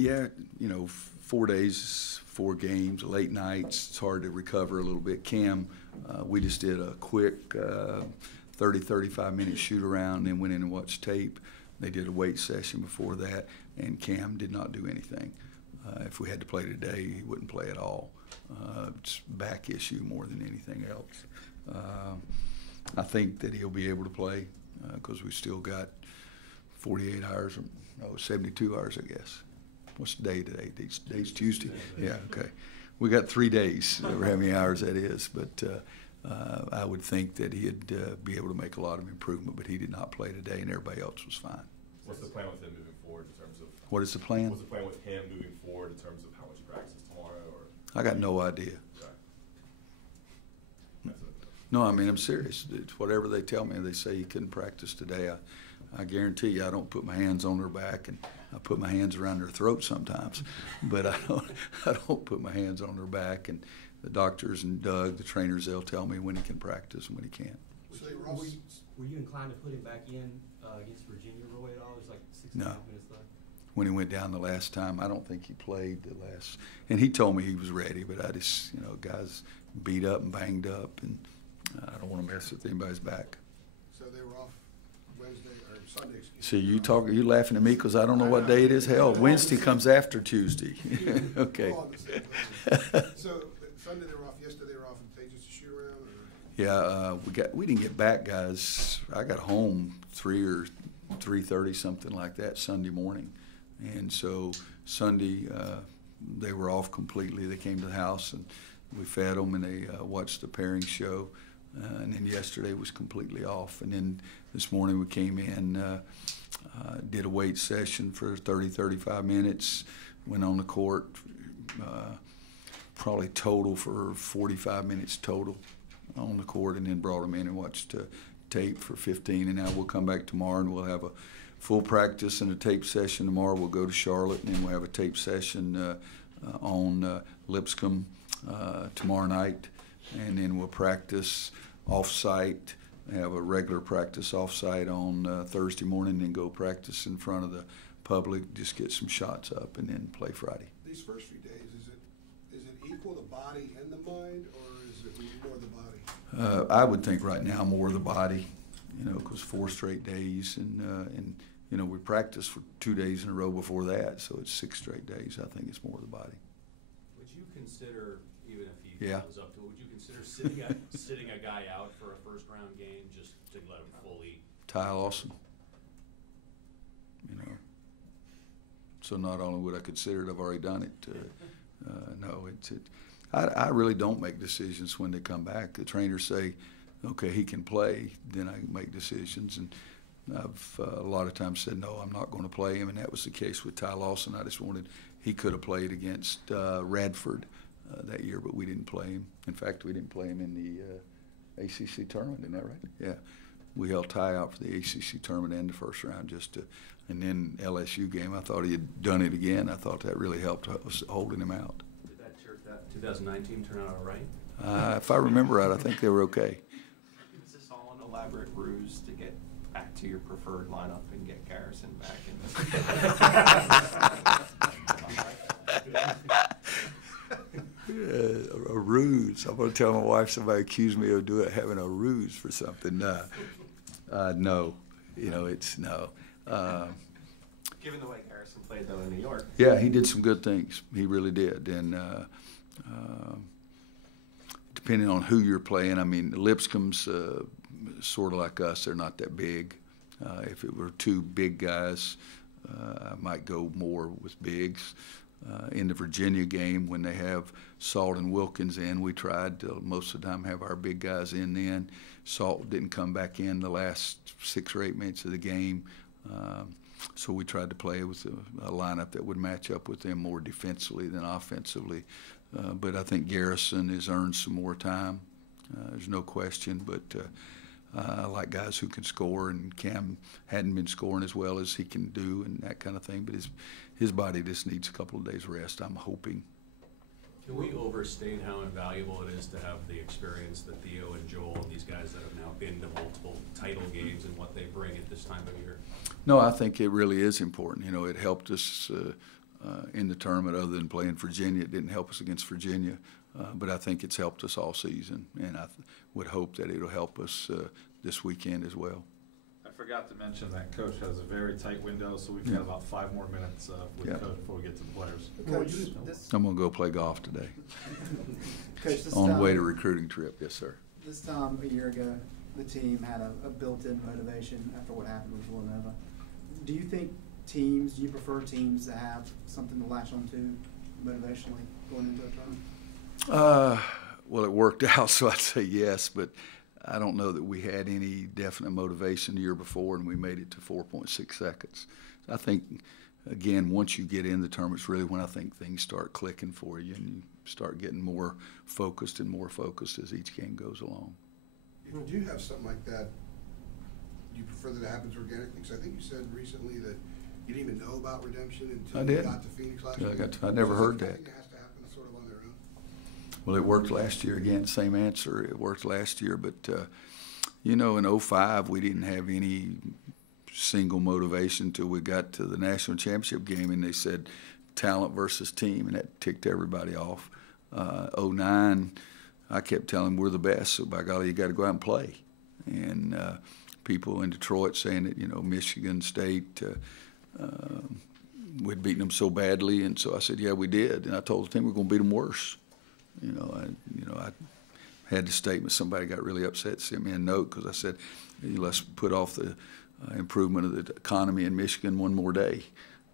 Yeah, 4 days, 4 games, late nights. It's hard to recover a little bit. Cam, we just did a quick 35-minute shoot around, then went in and watched tape. They did a weight session before that, and Cam did not do anything. If we had to play today, he wouldn't play at all. It's back issue more than anything else. I think that he'll be able to play because we still got 48 hours, no, 72 hours, I guess. What's the day today? Today's Tuesday. Yeah, okay. We got 3 days, or how many hours that is. But I would think that he'd be able to make a lot of improvement, but he did not play today, and everybody else was fine. What's the plan with him moving forward in terms of? What is the plan? What's the plan with him moving forward in terms of how much he practices tomorrow? Or? I got no idea. Okay. No, I mean, I'm serious. It's whatever they tell me. They say he couldn't practice today. I guarantee you I don't put my hands on their back, and I put my hands around their throat sometimes, but I don't put my hands on their back. And the doctors and Doug, the trainers, they'll tell me when he can practice and when he can't. So were you inclined to put him back in against Virginia, Roy, at all? There's like 65 minutes left. When he went down the last time, I don't think he played the last. And he told me he was ready, but I just, guys beat up and banged up, and I don't want to mess with anybody's back. So they were off Wednesday or Sunday, excuse See, you laughing at me because I don't know what day it is? Hell, Wednesday comes after Tuesday. Okay. So Sunday they were off, yesterday they were off, and they just a shoot around? Or? Yeah, we didn't get back, guys. I got home 3 or 3:30, something like that, Sunday morning. And so Sunday, they were off completely. They came to the house, and we fed them, and they watched the pairing show. And then yesterday was completely off. And then this morning we came in, did a weight session for 35 minutes, went on the court, probably total for 45 minutes total on the court, and then brought them in and watched tape for 15. And now we'll come back tomorrow, and we'll have a full practice and a tape session tomorrow. We'll go to Charlotte, and then we'll have a tape session on Lipscomb tomorrow night. And then we'll practice off-site, have a regular practice off-site on Thursday morning, then go practice in front of the public, just get some shots up, and then play Friday. These first few days, is it equal the body and the mind, or is it more the body? I would think right now more the body, because 4 straight days, and we practiced for 2 days in a row before that, so it's 6 straight days. I think it's more the body. Would you consider, even if he Yeah. was up to it, would you consider sitting a guy out for a first-round game just to let him fully? Ty Lawson. So not only would I consider it, I've already done it. No, I really don't make decisions when they come back. The trainers say, okay, he can play, then I make decisions. And I've a lot of times said, no, I'm not going to play him, and that was the case with Ty Lawson. I just wanted, he could have played against Radford that year, but we didn't play him. In fact, we didn't play him in the ACC tournament, isn't that right? Yeah. We held Ty out for the ACC tournament and the first round and then LSU game, I thought he had done it again. I thought that really helped us holding him out. Did that 2019 turn out all right? If I remember right, I think they were okay. Is this all an elaborate ruse to get back to your preferred lineup and get Garrison back in? A ruse. I'm going to tell my wife somebody accused me of having a ruse for something. No. It's no. Given the way Garrison played, though, in New York. Yeah, he did some good things. He really did. And depending on who you're playing, I mean, Lipscomb's sort of like us. They're not that big. If it were 2 big guys, I might go more with bigs. In the Virginia game, when they have Salt and Wilkins in, we tried to most of the time have our big guys in then. Salt didn't come back in the last 6 or 8 minutes of the game. So we tried to play with a lineup that would match up with them more defensively than offensively. But I think Garrison has earned some more time. There's no question. But I like guys who can score, and Cam hadn't been scoring as well as he can do and that kind of thing. But his body just needs a couple of days rest, I'm hoping. Can we overstate how invaluable it is to have the experience that Theo and Joel and these guys that have now been to multiple title games and what they bring at this time of year? No, I think it really is important. It helped us in the tournament other than playing Virginia. It didn't help us against Virginia, but I think it's helped us all season, and I would hope that it'll help us this weekend as well. I forgot to mention that Coach has a very tight window, so we've Yeah. got about 5 more minutes with Yeah. Coach before we get to the players. Coach, this, I'm going to go play golf today. Coach, this On the time, way to recruiting trip, yes, sir. this time a year ago, the team had a built-in motivation after what happened with Villanova. Do you think do you prefer teams that have something to latch on to motivationally going into a tournament? Well, it worked out, so I'd say yes, but I don't know that we had any definite motivation the year before, and we made it to 4.6 seconds. I think, again, once you get in the tournament's really when I think things start clicking for you, and you start getting more focused and more focused as each game goes along. If you do have something like that, do you prefer that it happens organically? Because I think you said recently that you didn't even know about redemption until I you didn't. got to Phoenix last Yeah, year. I never heard So that. I think it has to happen sort of on their own. Well, it worked last year. Again, same answer. It worked last year, but you know, in 05, we didn't have any single motivation until we got to the national championship game, and they said talent versus team, and that ticked everybody off. 09, I kept telling them we're the best, so by golly, you got to go out and play. And people in Detroit saying that, you know, Michigan State, we'd beaten them so badly, and so I said, yeah, we did. And I told the team we're going to beat them worse. I had the statement. Somebody got really upset, sent me a note because I said, hey, let's put off the improvement of the economy in Michigan one more day.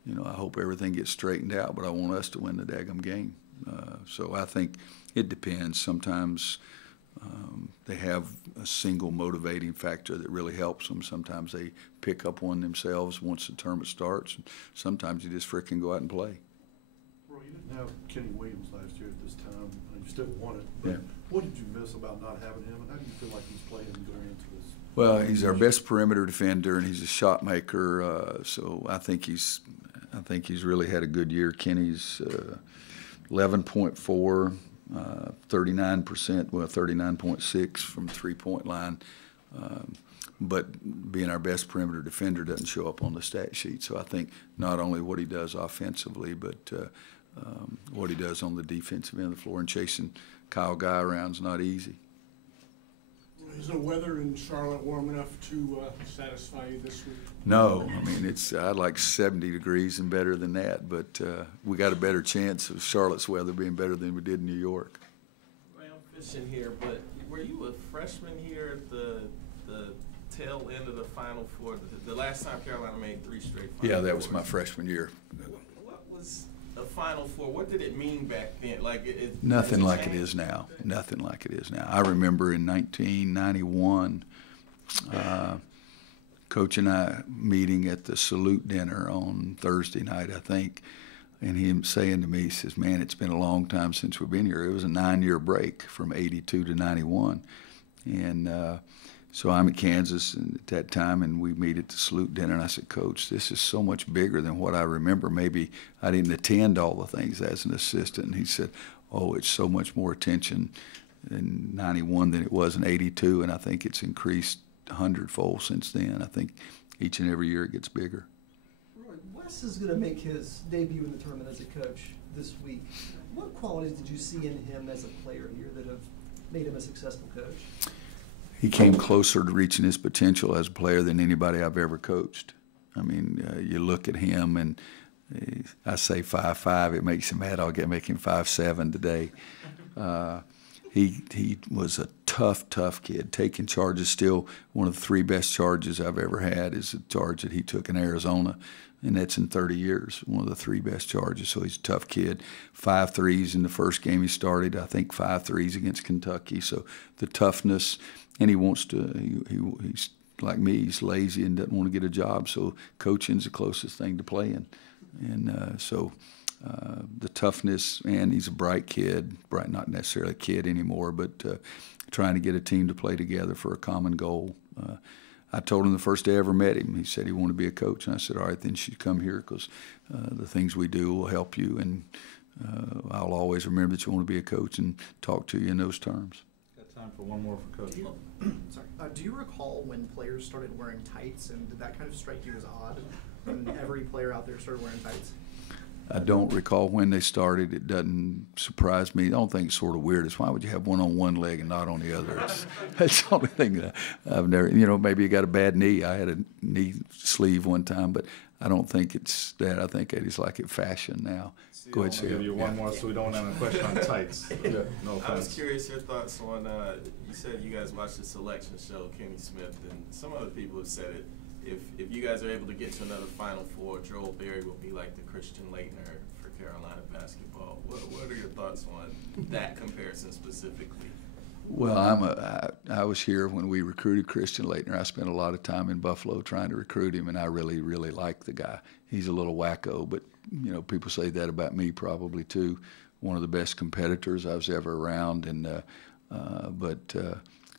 You know, I hope everything gets straightened out, but I want us to win the daggum game. So I think it depends. Sometimes they have a single motivating factor that really helps them. Sometimes they pick up one themselves once the tournament starts. Sometimes you just frickin' go out and play. Roy, you didn't have Kenny Williams last year at this time, and you still won it. But Yeah. what did you miss about not having him, and how do you feel like he's playing going into this? Well, he's our best perimeter defender, and he's a shot maker. So I think he's really had a good year. Kenny's 11.4, 39%, well, 39.6 from 3-point line. But being our best perimeter defender doesn't show up on the stat sheet. So I think not only what he does offensively, but what he does on the defensive end of the floor, and chasing Kyle Guy around is not easy. Is the weather in Charlotte warm enough to satisfy you this week? No, I mean, I'd like 70 degrees and better than that, but we got a better chance of Charlotte's weather being better than we did in New York. Well, I'm fishing here, but were you a freshman here at the tail end of the Final Four? The last time Carolina made 3 straight Final Yeah, that was Fours. my freshman year. What was a Final Four? What did it mean back then? Like Nothing has like it changed? is now. Nothing like it is now. I remember in 1991, Coach and I meeting at the salute dinner on Thursday night, I think, and him saying to me, he says, man, it's been a long time since we've been here. It was a 9-year break from 82 to 91. And so I'm at Kansas at that time, and we meet at the salute dinner, and I said, Coach, this is so much bigger than what I remember. Maybe I didn't attend all the things as an assistant. And he said, oh, it's so much more attention in 91 than it was in 82, and I think it's increased 100-fold since then. I think each and every year it gets bigger. Roy, Wes is going to make his debut in the tournament as a coach this week. What qualities did you see in him as a player here that have made him a successful coach? He came closer to reaching his potential as a player than anybody I've ever coached. I mean, you look at him, and I say 5'5", it makes him mad. I'll make him 5'7" today. He was a tough kid, taking charges. Still, one of the 3 best charges I've ever had is the charge that he took in Arizona, and that's in 30 years, one of the 3 best charges. So he's a tough kid. 5 threes in the first game he started, I think 5 threes against Kentucky. So the toughness, and he wants to, he's like me, he's lazy and doesn't want to get a job, so coaching's the closest thing to playing. And so the toughness, and he's a bright kid, bright, not necessarily a kid anymore, but trying to get a team to play together for a common goal. I told him the first day I ever met him, he said he wanted to be a coach, and I said, all right, then you should come here because the things we do will help you, and I'll always remember that you want to be a coach and talk to you in those terms. Got time for one more for Coach. Do you recall when players started wearing tights, and did that kind of strike you as odd when every player out there started wearing tights? I don't recall when they started. It doesn't surprise me. The only thing that's sort of weird is why would you have one on one leg and not on the other? That's the only thing that I've never, maybe you got a bad knee. I had a knee sleeve one time, but I don't think it's that. I think it's like it fashion now. Go ahead, I'll give you one more so we don't have a question on tights. Yeah, no offense. I was curious your thoughts on, you said you guys watched the selection show, Kenny Smith, and some other people have said it. If you guys are able to get to another Final Four, Joel Berry will be like the Christian Laettner for Carolina basketball. What are your thoughts on that comparison specifically? Well, I was here when we recruited Christian Laettner. I spent a lot of time in Buffalo trying to recruit him, and I really, really like the guy. He's a little wacko, but people say that about me probably too. One of the best competitors I was ever around, and but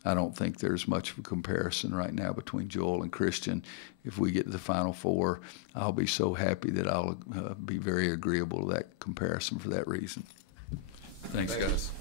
I don't think there's much of a comparison right now between Joel and Christian. If we get to the Final Four, I'll be so happy that I'll be very agreeable to that comparison for that reason. Thanks, guys.